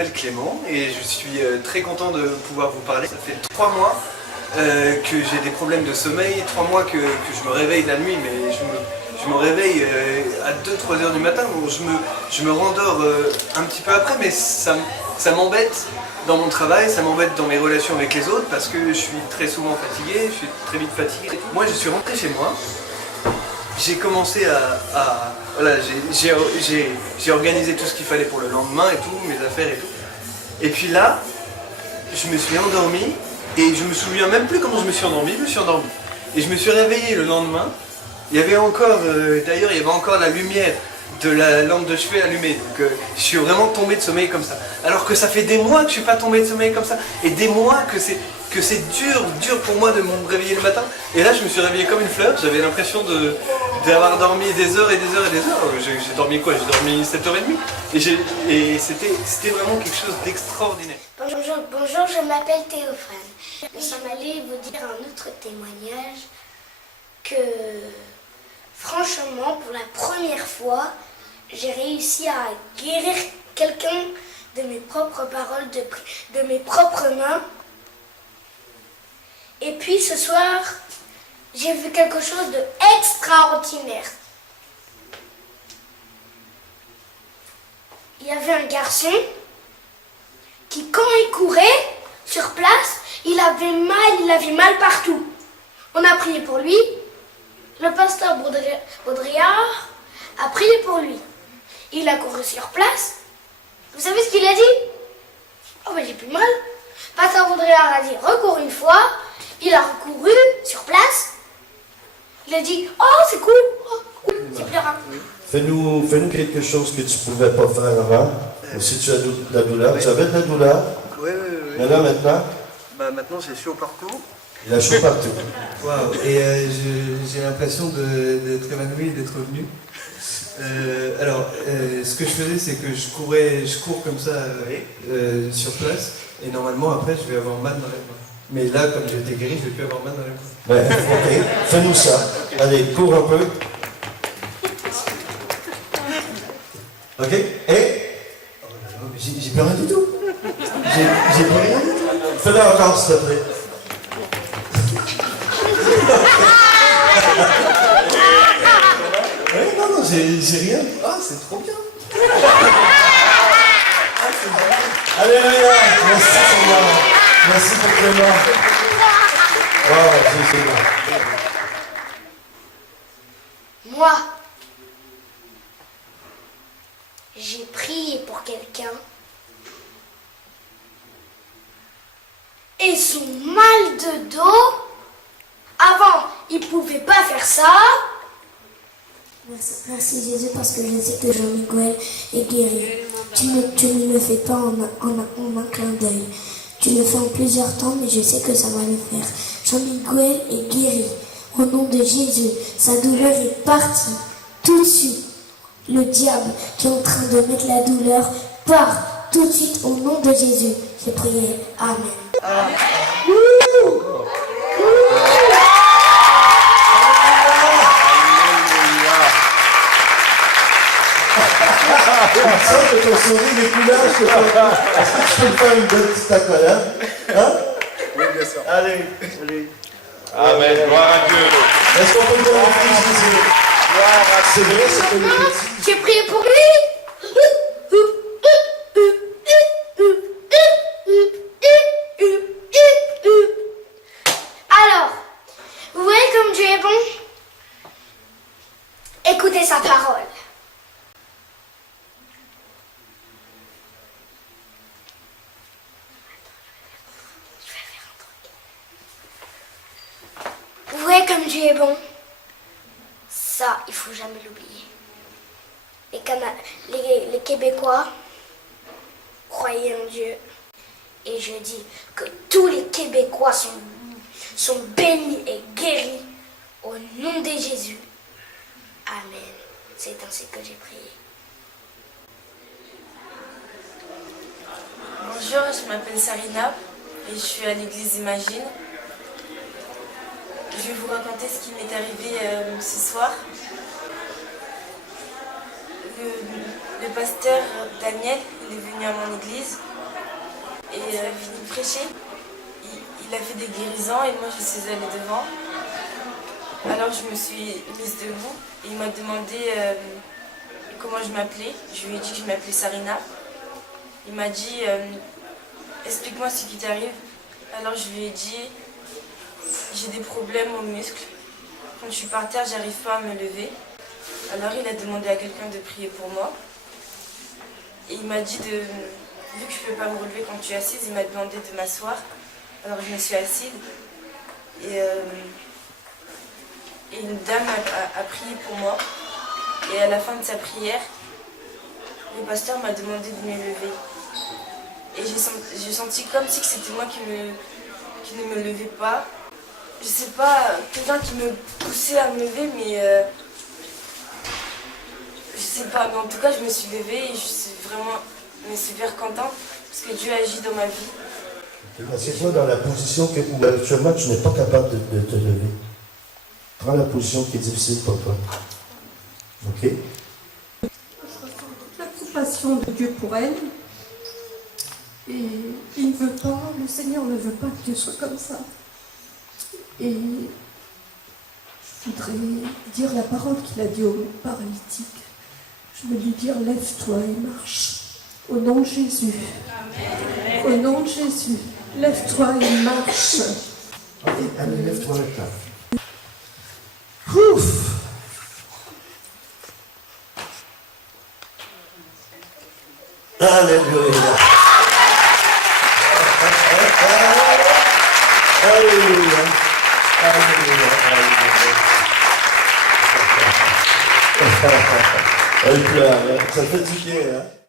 m'appelle Clément et je suis très content de pouvoir vous parler. Ça fait 3 mois que j'ai des problèmes de sommeil, 3 mois que je me réveille la nuit, mais je me réveille à 2-3 heures du matin. Bon, je me rendors un petit peu après, mais ça m'embête dans mon travail, ça m'embête dans mes relations avec les autres parce que je suis très souvent fatigué, je suis très vite fatigué. Moi je suis rentré chez moi, j'ai commencé voilà, j'ai organisé tout ce qu'il fallait pour le lendemain et tout, mes affaires et tout. Et puis là, je me suis endormi et je me souviens même plus comment je me suis endormi, Et je me suis réveillé le lendemain, il y avait encore, d'ailleurs il y avait encore la lumière de la lampe de chevet allumée, donc je suis vraiment tombé de sommeil comme ça. Alors que ça fait des mois que je suis pas tombé de sommeil comme ça, et des mois que c'est dur pour moi de me réveiller le matin. Et là je me suis réveillé comme une fleur, j'avais l'impression d'avoir dormi des heures et des heures et des heures. J'ai dormi quoi? J'ai dormi 7h30. Et c'était vraiment quelque chose d'extraordinaire. Bonjour, je m'appelle Théophane. Nous sommes allés vous dire un autre témoignage que, franchement, pour la première fois, j'ai réussi à guérir quelqu'un de mes propres paroles, de mes propres mains. Et puis ce soir, j'ai vu quelque chose d'extraordinaire. Il y avait un garçon qui, quand il courait sur place, il avait mal partout. On a prié pour lui. Le pasteur Baudrillard a prié pour lui. Il a couru sur place. Vous savez ce qu'il a dit? Oh ben j'ai plus mal. Pasteur Baudrillard a dit recours une fois. Il a recouru sur place. Il a dit oh c'est cool, c'est plus grave. Fais-nous quelque chose que tu ne pouvais pas faire avant. Si tu as de la douleur. Tu avais de la douleur? Oui. Mais là maintenant? Bah maintenant j'ai chaud partout. Il a chaud partout. Waouh. Et j'ai l'impression d'être évanoui et d'être revenu. Ce que je faisais, c'est que je cours comme ça sur place, et normalement après je vais avoir mal dans les mains. Mais là, comme j'ai été guéri, je ne vais plus avoir mal dans les mains. Ben, ok, fais-nous ça. Allez, cours un peu. Ok, et j'ai plus rien du tout. J'ai plus rien du tout. Fais-le encore, s'il te plaît. Oui, non, j'ai rien. Ah, c'est trop bien. Alléluia. Merci, Seigneur. Merci pour Clément. Wow, c'est génial. Moi, j'ai prié pour quelqu'un et son mal de dos, avant, il pouvait pas faire ça. Merci Jésus parce que je sais que Jean-Miguel est guéri. Tu ne le fais pas en un clin d'œil. Tu le fais en plusieurs temps, mais je sais que ça va le faire. Jean-Miguel est guéri. Au nom de Jésus, sa douleur est partie. Tout de suite, le diable qui est en train de mettre la douleur part tout de suite au nom de Jésus. J'ai prié. Amen. Ça, que ton sourire, les couleurs, est-ce que tu peux me faire une belle petite accolade? Hein? Oui, bien sûr. Allez. Amen, gloire à Dieu. Est-ce qu'on peut dire un petit Jésus? C'est vrai, c'est que le petit. J'ai prié pour lui. Alors, vous voyez comme Dieu est bon? Écoutez sa parole. Vous voyez comme Dieu est bon? Ça, il faut jamais l'oublier. Les Québécois, croyez en Dieu. Et je dis que tous les Québécois sont bénis et guéris au nom de Jésus. Amen. C'est ainsi que j'ai prié. Bonjour, je m'appelle Sarina et je suis à l'église Imagine. Je vais vous raconter ce qui m'est arrivé ce soir. Le pasteur Daniel, il est venu à mon église fini de prêcher, il a fait des guérisons et moi je suis allée devant. Alors je me suis mise debout et il m'a demandé comment je m'appelais. Je lui ai dit que je m'appelais Sarina. Il m'a dit explique-moi ce qui t'arrive. Alors je lui ai dit j'ai des problèmes aux muscles. Quand je suis par terre, j'arrive pas à me lever. Alors il a demandé à quelqu'un de prier pour moi. Et il m'a dit vu que je ne peux pas me relever quand tu es assise, il m'a demandé de m'asseoir. Alors je me suis assise et une dame a prié pour moi. Et à la fin de sa prière, le pasteur m'a demandé de me lever. Et j'ai senti comme si c'était moi qui ne me levais pas. Je sais pas, quelqu'un qui me poussait à me lever, mais je sais pas. Mais en tout cas, je me suis levée et je suis vraiment super contente parce que Dieu agit dans ma vie. Assieds-toi dans la position où actuellement tu n'es pas capable de te lever. Prends la position qui est difficile pour toi. Ok? Je ressens toute la compassion de Dieu pour elle. Et il ne veut pas, le Seigneur ne veut pas que Dieu soit comme ça. Et je voudrais dire la parole qu'il a dit au paralytique. Je veux lui dire, lève-toi et marche. Au nom de Jésus. Amen. Au nom de Jésus. Lève-toi et marche. Allez, lève-toi maintenant. Ouf! Alléluia. Alléluia. Alléluia. Elle pleure, hein. Ça fait du bien, hein?